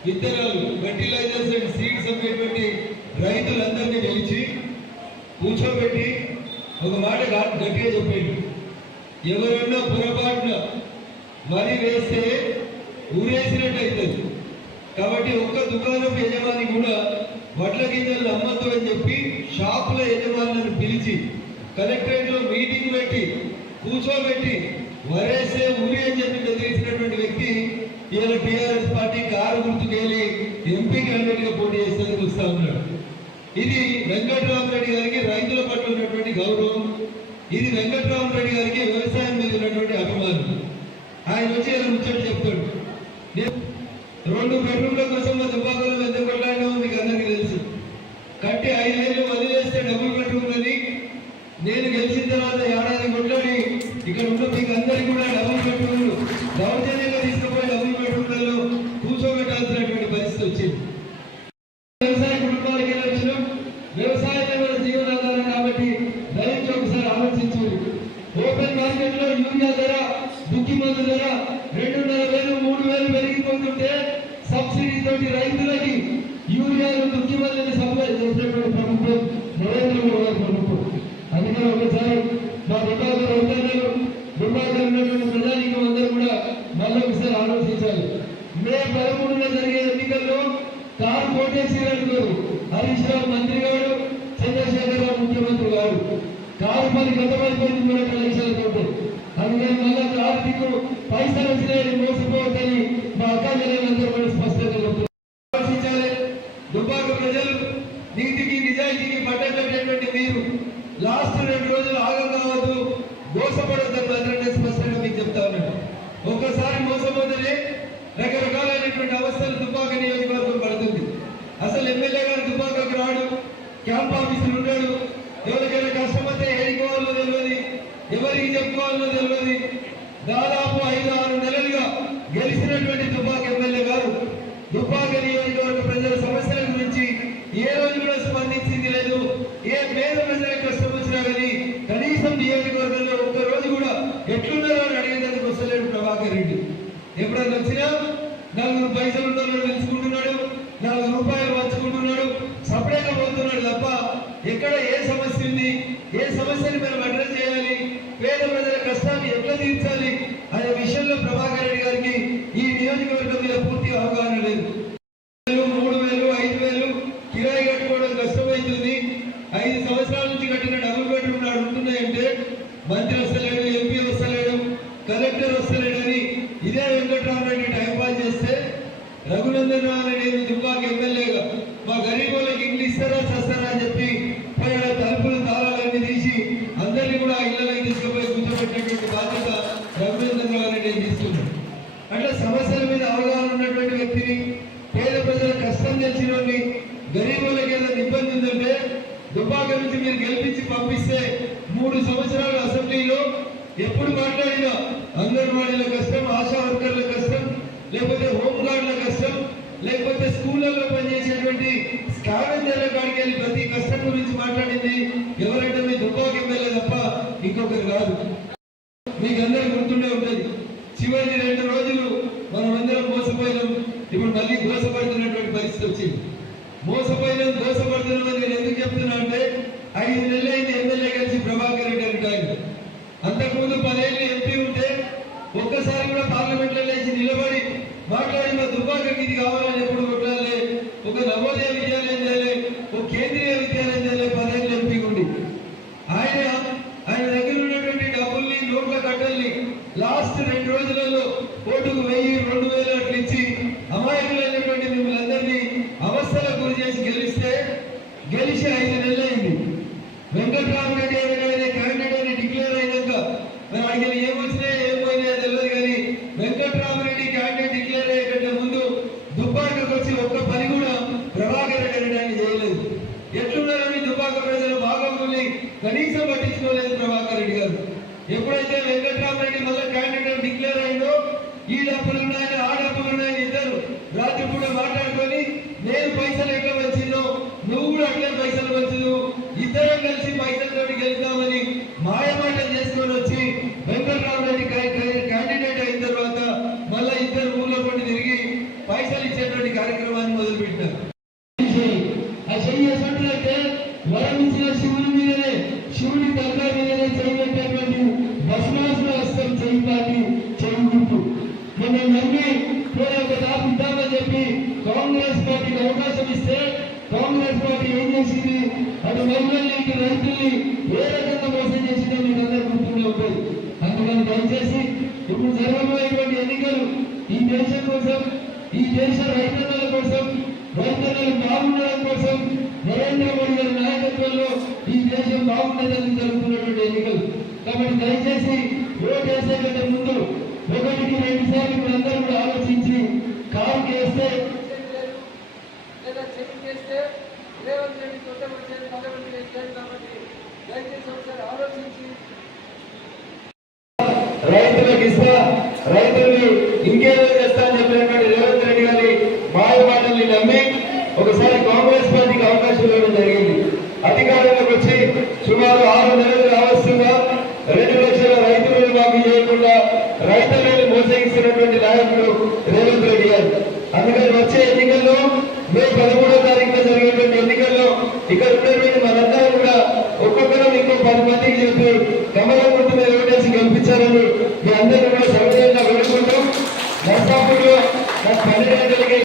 విత్తనాలు fertilisers and seeds అమ్మేటువంటి రైతులందరినీ పిలిచి కూర్చోబెట్టి ఒక మాట గట్టిగా చెప్పాడు ఎవరన్నా పొరపాటున వరి వేస్తే ఊరేసినట్టు అవుతుంది కాబట్టి ఒక్క దుకాణం యజమాని కూడా వడ్ల గింజలు అమ్మద్దు అని చెప్పి షాపుల యజమానులను పిలిచి కలెక్టరేట్లో మీటింగ్ పెట్టి కూర్చోబెట్టి వరేసే ఊరి అని చెప్పి బెదిరించినటువంటి వ్యక్తి ఇవాళ టీఆర్ఎస్ పార్టీ కారు గుర్తుకెళ్ళి ఎంపీ అన్నట్టుగా పోటీ చేసేందుకు వస్తా ఉన్నాడు. ఇది వెంకటరామరెడ్డి గారికి రైతుల పట్ల ఉన్నటువంటి గౌరవం. ఇది వెంకటరామరెడ్డి గారికి వ్యవసాయం మీద ఉన్నటువంటి అభిమానం. ఆయన వచ్చి ఇలా ముచ్చట చెప్తాడు. రెండు బెడ్రూమ్ల కోసం మా దుబ్బాకలో ఎంత కొట్లాడినామో మీకు అందరికీ తెలుసు కట్టి ఐదేళ్ళు వదిలేస్తే డబుల్ బెడ్రూమ్ అని నేను గెలిచిన తర్వాత ఏడాది గుడ్లని ఇక్కడ ఉన్న మీకు అందరికీ కూడా డబ్బులు పెట్టుకున్నారు దౌర్జన్యంగా తీసుకుపోయి డబ్బులు బెడ్రూమ్లలో కూర్చోబెట్టాల్సినటువంటి పరిస్థితి వచ్చింది వ్యవసాయ కుటుంబాలకి ఎలా వచ్చినాం వ్యవసాయమే మన జీవనాధారం కాబట్టి దయచేసి ఒకసారి ఆలోచించండి ఓపెన్ మార్కెట్లో యూరియా ధర దుక్కి మందు ధర రెండున్నర వేలు మూడు వేలు పెరిగిపోతుంటే సబ్సిడీ తోటి రైతులకి యూరియాలు దుక్కి మందుని సప్లై చేసినటువంటి ప్రభుత్వం నరేంద్ర మోడీ గారి ప్రభుత్వం అందుకని మా దుబ్బాకర్ రైతన్నలు దుబ్బాకర్ ప్రజానీకం అందరూ కూడా మళ్ళీ ఒకసారి ఆలోచించాలి. మే పదమూడున జరిగే ఎన్నికల్లో కారు కోటేశ్వర అనుకోరు. హరీష్ రావు మంత్రి గారు చంద్రశేఖర్ రావు ముఖ్యమంత్రి గారు. కారు గతమైపోయింది కూడా ఎలక్షన్ల తోటి. అందుకని కార్తీకు పైసలు వచ్చినాయని మోసపోవద్దని మా అక్క కూడా స్పష్టంగా చెప్తున్నారు. ఆలోచించాలి. దుబ్బాక ప్రజలు నీతికి నిజాయితీకి పట్టేటటువంటి మీరు లాస్ట్ రెండు రోజులు ఆగం కావద్దు మోసపడద్దు మాత్రమే స్పష్టంగా మీకు చెప్తా ఉన్నాను. ఒక్కసారి మోసపోతేనే రకరకాలైనటువంటి అవస్థలు తుపాక నియోజకవర్గం పడుతుంది. అసలు ఎమ్మెల్యే గారు తుపాకకు రాడు క్యాంప్ ఆఫీసులు ఉంటాడు ఎవరికైనా కష్టమైతే ఏడుకోవాలో తెలియదు ఎవరికి చెప్పుకోవాలో తెలియదు దాదాపు ఐదు ఆరు నెలలుగా గెలిచినటువంటి తుపాక ఎమ్మెల్యే గారు తుపాక నియోజక ప్రజల సమస్యల గురించి ఏ రోజు కూడా స్పందించింది లేదు ఏ పేద ప్రజలకు కష్టం వచ్చినా కానీ కనీసం నియోజకవర్గంలో ఒక్క రోజు కూడా ఎట్లున్నారో అని అడిగేందుకు వస్తలేడు ప్రభాకర్ రెడ్డి ఎప్పుడైనా వచ్చినా నలుగురు పైసలు ఉన్నాడు తెలుసుకుంటున్నాడు నాలుగు రూపాయలు పంచుకుంటున్నాడు సపరేట్గా పోతున్నాడు తప్ప ఎక్కడ ఏ సమస్య ఉంది ఏ సమస్యని మనం అడ్రస్ చేయాలి పేద ప్రజల కష్టాన్ని ఎట్లా తీర్చాలి అనే విషయంలో ప్రభాకర్ రెడ్డి గారికి ఈ నియోజకవర్గం మీద పూర్తి అవగాహన లేదు. వేలు, మూడు వేలు ఐదు వేలు కిరాయి కట్టుకోవడం కష్టమవుతుంది ఐదు సంవత్సరాల నుంచి కట్టిన డబుల్ బెడ్రూమ్ నాడు ఉంటున్నాయంటే మంత్రి వస్తలేడు ఎంపీ వస్తలేడు కలెక్టర్ వస్తలేడని ఇదే వెంకటరామరెడ్డి టైం పాస్ చేస్తే రఘునందన్ రావు నేను దుబ్బాక ఎమ్మెల్యేగా మా తీస్తారా చేస్తారా అని చెప్పి పైన తలుపులు తాళాలన్నీ తీసి అందరినీ కూడా ఆ తీసుకుపోయి కూర్చోబెట్టినటువంటి బాధ్యత రఘువేంద్ర గారిని నేను తీసుకున్నాను అట్లా సమస్యల మీద అవగాహన ఉన్నటువంటి వ్యక్తిని పేద ప్రజల కష్టం తెలిసిన వాడిని గరీబులకి ఏదైనా ఇబ్బంది ఉందంటే దుబ్బాక నుంచి మీరు గెలిపించి పంపిస్తే మూడు సంవత్సరాలు అసెంబ్లీలో ఎప్పుడు మాట్లాడినా అంగన్వాడీల కష్టం ఆశా వర్కర్ల కష్టం లేకపోతే లేకపోతే స్కూళ్ళల్లో పనిచేసేటువంటి స్కావెంజర్ల కాడికి వెళ్ళి ప్రతి కష్టం గురించి మాట్లాడింది. ఎవరంటే మీ దుబ్బాక వెళ్ళే తప్ప ఇంకొకరు కాదు. మీకు అందరికి గుర్తుండే ఉంటుంది చివరి రెండు రోజులు మనం అందరం మోసపోయినాం. ఇప్పుడు మళ్ళీ దోషపడుతున్నటువంటి పరిస్థితి వచ్చింది. మోసపోయినాం దోషపడుతున్నాం అని నేను ఎందుకు చెప్తున్నా అంటే ఐదు నెలలైంది ఎమ్మెల్యే కలిసి ప్రభాకర్ రెడ్డి అంటే ఆయన అంతకుముందు పదేళ్ళు ఎంపీ ఉంటే ఒక్కసారి కూడా పార్లమెంట్లో లేచి నిలబడి మాట్లాడిన దుర్భాగ్యం ఇది కావాలని ఎప్పుడు కొట్టాలి ఒక నవోదయ విద్యాలయం చేయాలి ఒక కేంద్రీయ విద్యాలయం చేయాలి పదేళ్ళు ఎంపీ ఉండి. ఆయన ఆయన దగ్గర ఉన్నటువంటి డబ్బుల్ని నోట్ల కట్టల్ని లాస్ట్ రెండు రోజులలో ఓటుకు వెయ్యి రెండు వేలు అట్లా ఇచ్చి అమాయకులైనటువంటి మిమ్మల్ని అందరినీ అవస్థలకు గురి చేసి గెలిస్తే గెలిచి ఐదు నెలలు అయింది వెంకట్రామరెడ్డి అనే క్యాండిడేట్ అని డిక్లేర్ అయినాక మరి ఆయన ఏమొచ్చినా ఏం పోయినా తెలియదు కానీ వెంకట్రామరెడ్డి క్యాండిడేట్ డిక్లేర్ అయ్యేకంటే ముందు దుబ్బాకకు వచ్చి ఒక్క పని కూడా ప్రభాకర్ రెడ్డి అనడానికి చేయలేదు ఎట్లున్నారని దుబ్బాక ప్రజల బాగోగుల్ని కనీసం పట్టించుకోలేదు ప్రభాకర్ రెడ్డి గారు. ఎప్పుడైతే వెంకట్రామరెడ్డి మళ్ళీ క్యాండిడేట్ డిక్లేర్ అయిందో ఈ డబ్బులు ఉన్నాయని ఆ డబ్బులు ఉన్నాయని ఇద్దరు రాత్రి కూడా మాట్లాడుకొని నేను పైసలు ఎట్లా వచ్చిందో నువ్వు కూడా అట్లే పైసలు వచ్చుదు ఇద్దరం కలిసి పైసలతో గెలుద్దామని మాయమాట చేసుకొని వచ్చి వెంకట్రామరెడ్డి క్యాండిడేట్ అయిన తర్వాత మళ్ళీ ఇద్దరు ఊళ్ళో పట్టి తిరిగి పైసలు ఇచ్చేటువంటి కార్యక్రమాన్ని మొదలుపెట్టారు నమ్మి ఒక చెప్పి కాంగ్రెస్ పార్టీకి అవకాశం ఇస్తే కాంగ్రెస్ పార్టీ ఏం చేసింది? అది మహిళల్ని రైతుల్ని ఏ రకంగా మోసం చేసిందో మీకు అందరూ గుర్తుండే ఉంటుంది. అందుకని దయచేసి ఇప్పుడు జరగబోయేటువంటి ఎన్నికలు ఈ దేశం కోసం ఈ దేశ రైతన్నల కోసం రైతన్నలు బాగుండడం కోసం నరేంద్ర మోడీ గారి నాయకత్వంలో ఈ దేశం బాగుండేదానికి జరుగుతున్నటువంటి ఎన్నికలు. కాబట్టి దయచేసి ఓటు వేసే కంటే ముందు ఒకటికి రెండు సార్లు అందరూ కూడా ఆలోచించి కారు వేస్తే లేదా చెక్ చేస్తే రేవంత్ రెడ్డి కొత్త వచ్చేది పదకొండు వేస్తారు కాబట్టి దయచేసి ఒకసారి ఆలోచించి. రైతులకు ఇస్తా రైతుల్ని ఇంకేదో చేస్తా అని చెప్పినటువంటి రేవంత్ రెడ్డి గారి మాయ మాటల్ని నమ్మి ఒకసారి కాంగ్రెస్ పార్టీకి అవకాశం ఇవ్వడం జరిగింది. అధికారంలోకి వచ్చి సుమారు ఆరు నెలలు రావస్తున్నా రెండు లక్షల రైతులను మాకు చేయకుండా రైతులను నాయకులు రేవంత్